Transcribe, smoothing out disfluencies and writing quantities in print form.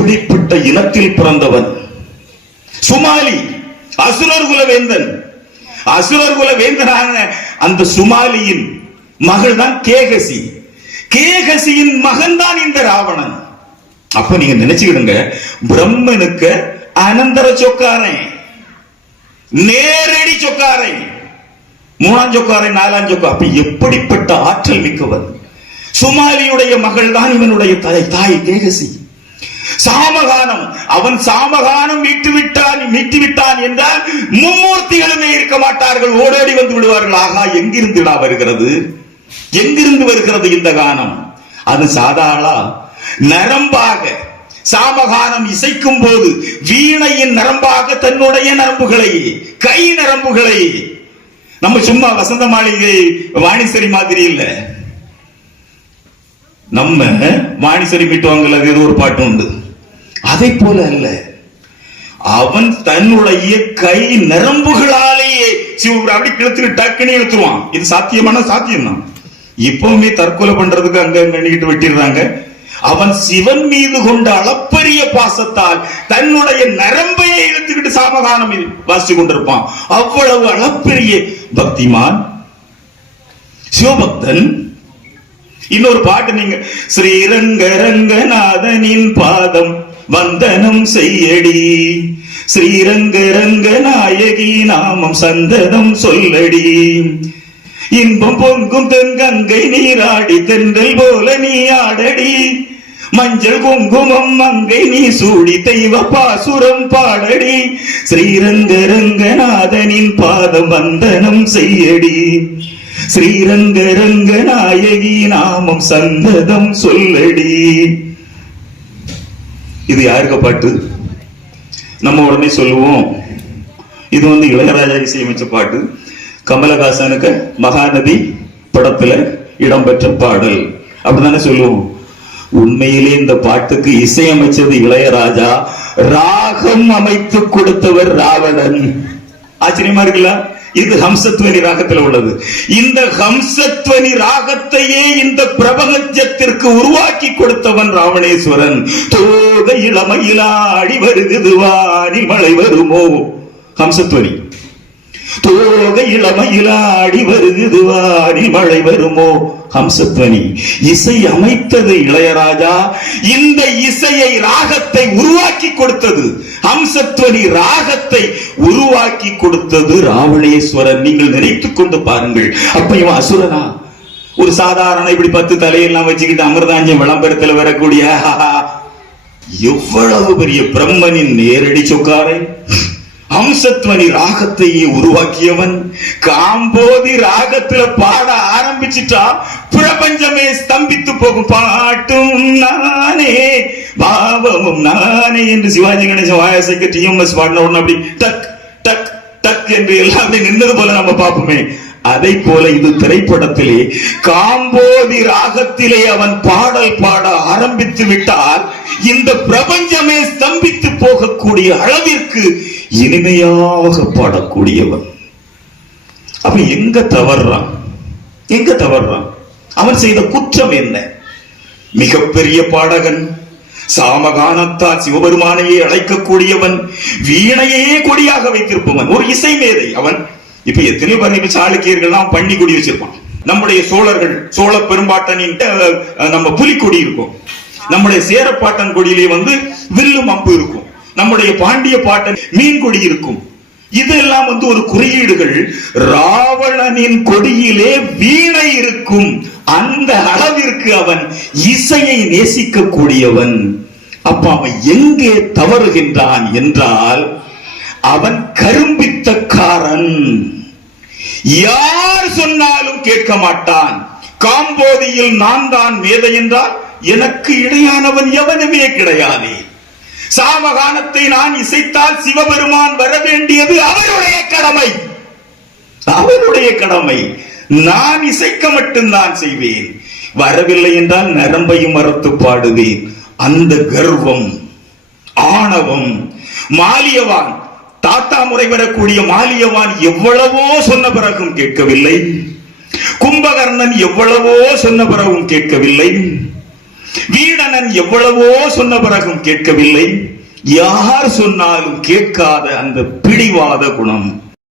இப்படிப்பட்ட இனத்தில் பிறந்தவன் சுமாலி, அசுரர் குல வேந்தன். அசுரர் குல வேந்தனான அந்த சுமாலியின் மகள் தான் கேகசி. கேகசியின் மகன் தான் இந்த ராவணன். அப்ப நீங்க நினைச்சுக்கிடுங்க, பிரம்மனுக்கு அனந்தர சொக்காரன், நேரடி சொக்காரன், மூணாம் சொக்காரன், நாலாம் சொக்காரன். அப்ப எப்படிப்பட்ட ஆற்றல் மிக்கவன். சுமாலியுடைய மகள் தான் இவனுடைய தாய் கேகசி. சாமகானம், அவன் சாமகானம் மீட்டுவிட்டான் என்றால் மும்மூர்த்திகளுமே இருக்க மாட்டார்கள், ஓடோடி வந்து விடுவார்கள். ஆகா, எங்கிருந்து வருகிறது, எங்கிருந்து வருகிறது இந்த கானம்? அது சாதாரண நரம்பாக சாமகானம் இசைக்கும் போது வீணையின் நரம்பாக தன்னுடைய நரம்புகளை, கை நரம்புகளை, நம்ம சும்மா வசந்த மாளிகை வாணிசரி மாதிரி இல்ல, நம்ம வாணிசரி மீட்டுவாங்கல, அது ஏதோ ஒரு பாட்டு உண்டு, அதை போல அல்ல. அவன் தன்னுடைய கை நரம்புகளாலேயே அப்படி கிழத்துக்கு டக்குன்னு இழுத்துருவான். இது சாத்தியமான சாத்தியம் தான். இப்பவுமே தற்கொலை பண்றதுக்கு அங்க அங்கிட்டு வெட்டிடுறாங்க. அவன் சிவன் மீது கொண்ட அளப்பரிய பாசத்தால் தன்னுடைய நரம்பையை இழுத்துக்கிட்டு சாமகானம் வாசிச்சு கொண்டிருப்பான். அவ்வளவு அளப்பரிய பக்திமான் சிவபக்தன். இன்னொரு பாட்டு நீங்க, ஸ்ரீரங்க ரங்கநாதனின் பாதம் வந்தனம் செய்யடி, ஸ்ரீரங்க ரங்க நாயகி நாமம் சந்தனம் சொல்லடி, இன்பம் பொங்கும் தென்கங்கை நீராடி தென்றல் போல நீ ஆடடி, மஞ்சள் குங்குமம் மங்கை நீ சூடி தெய்வ பாசுரம் பாடடி, ஸ்ரீரங்க ரங்கநாதனின் பாதம் வந்தனம் செய்யடி, ஸ்ரீரங்க ரங்க நாயகி நாமம் சந்ததம் சொல்லடி. இது யாருக்கு பாட்டு? நம்ம உடனே சொல்லுவோம், இது இளையராஜா இசையமைச்ச பாட்டு, கமலஹாசனுக்கு மகாநதி படத்துல இடம்பெற்ற பாடல் அப்படித்தானே சொல்லுவோம். உண்மையிலே இந்த பாட்டுக்கு இசையமைச்சது இளையராஜா, ராகம் அமைத்து கொடுத்தவர் ராவணன். ஆச்சரியமா இருக்குல்ல? இது ஹம்சத்வனி ராகத்தில் உள்ளது. இந்த ஹம்சத்வனி ராகத்தையே இந்த பிரபஞ்சத்திற்கு உருவாக்கி கொடுத்தவன் ராவணேஸ்வரன். தோகை இளமையிலாடி வருகுது வாரி மழை வருமோ, ஹம்சத்வனி. தோகை இளமையிலாடி வருகுது வாரி மழை வருமோ, ஹம்சத்வனி. இசை அமைத்தது இளையராஜா. இந்த இசையை ராகத்தை உருவாக்கி கொடுத்தது, ஹம்சத்வனி ராகத்தை உருவாக்கி கொடுத்தது ராவணேஸ்வரன். நீங்கள் நினைத்துக் கொண்டு பாருங்கள். அப்ப இவன் அசுரனா? ஒரு சாதாரண இப்படி 10 தலையெல்லாம் வச்சுக்கிட்டு அமிர்தாஞ்சம் விளம்பரத்தில் வரக்கூடிய எவ்வளவு பெரிய பிரம்மனின் நேரடி சொக்காரை, ஹம்சத்வனி ராகத்தையே உருவாக்கியவன். காம்போதி ராகத்துல பாட ஆரம்பிச்சுட்டா பிரபஞ்சமே ஸ்தம்பித்து போகும். பாட்டும் நானே பாவமும் நானே என்று சிவாஜி கணேசன் வாயசைக்கு டிஎம்எஸ் பாடின உடனே அப்படி டக் டக் டக் என்று எல்லாமே நின்னது போல நம்ம பார்ப்போமே. அதை போல இது திரைப்படத்திலே காம்போதி ராகத்திலே அவன் பாடல் பாட ஆரம்பித்து விட்டால் இந்த பிரபஞ்சமே ஸ்தம்பித்து போகக்கூடிய அளவிற்கு இனிமையாக பாடக்கூடியவன். அப்ப எங்க தவறான்? எங்க தவறான்? அவன் செய்த குற்றம் என்ன? மிகப்பெரிய பாடகன், சாமகானத்தால் சிவபெருமானையே அழைக்கக்கூடியவன், வீணையே கொடியாக வைத்திருப்பவன், ஒரு இசை மேதை அவன். இப்ப எத்தனையோ பேர் சாளுக்கியர்கள் பண்ணி கொடி வச்சிருப்பான். நம்முடைய சோழர்கள், சோழ பெரும்பாட்டனின் நம்ம புலிக்கொடி இருக்கும், நம்முடைய சேரப்பாட்டன் கொடியிலே வில்லும் அம்பு இருக்கும், நம்முடைய பாண்டிய பாட்டன் மீன் கொடி இருக்கும். இதெல்லாம் ஒரு குறியீடுகள். ராவணனின் கொடியிலே வீணை இருக்கும். அந்த அளவிற்கு அவன் இசையை நேசிக்கக்கூடியவன். அப்ப அவன் எங்கே தவறுகின்றான் என்றால், அவன் கரும்பித்தக்காரன். யார் சொன்னாலும் கேட்க மாட்டான். காம்போதியில் நான் தான் மேதை என்றால் எனக்கு இணையானவன் எவனுமே கிடையாது. சாமகானத்தை நான் இசைத்தால் சிவபெருமான் வர வேண்டியது அவருடைய கடமை, அவருடைய கடமை. நான் இசைக்க மட்டும்தான் செய்வேன். வரவில்லை என்றால் நரம்பையும் மறுத்து பாடுவேன். அந்த கர்வம், ஆணவம். மாலியவான், தாத்தா முறை வரக்கூடிய மாலியவான் எவ்வளவோ சொன்ன பிறகும் கேட்கவில்லை. கும்பகர்ணன் எவ்வளவோ சொன்ன பிறகும் கேட்கவில்லை. வீடணன் எவ்வளவோ சொன்ன பிறகும் கேட்கவில்லை. யார் சொன்னாலும் கேட்காத அந்த பிடிவாத குணம்.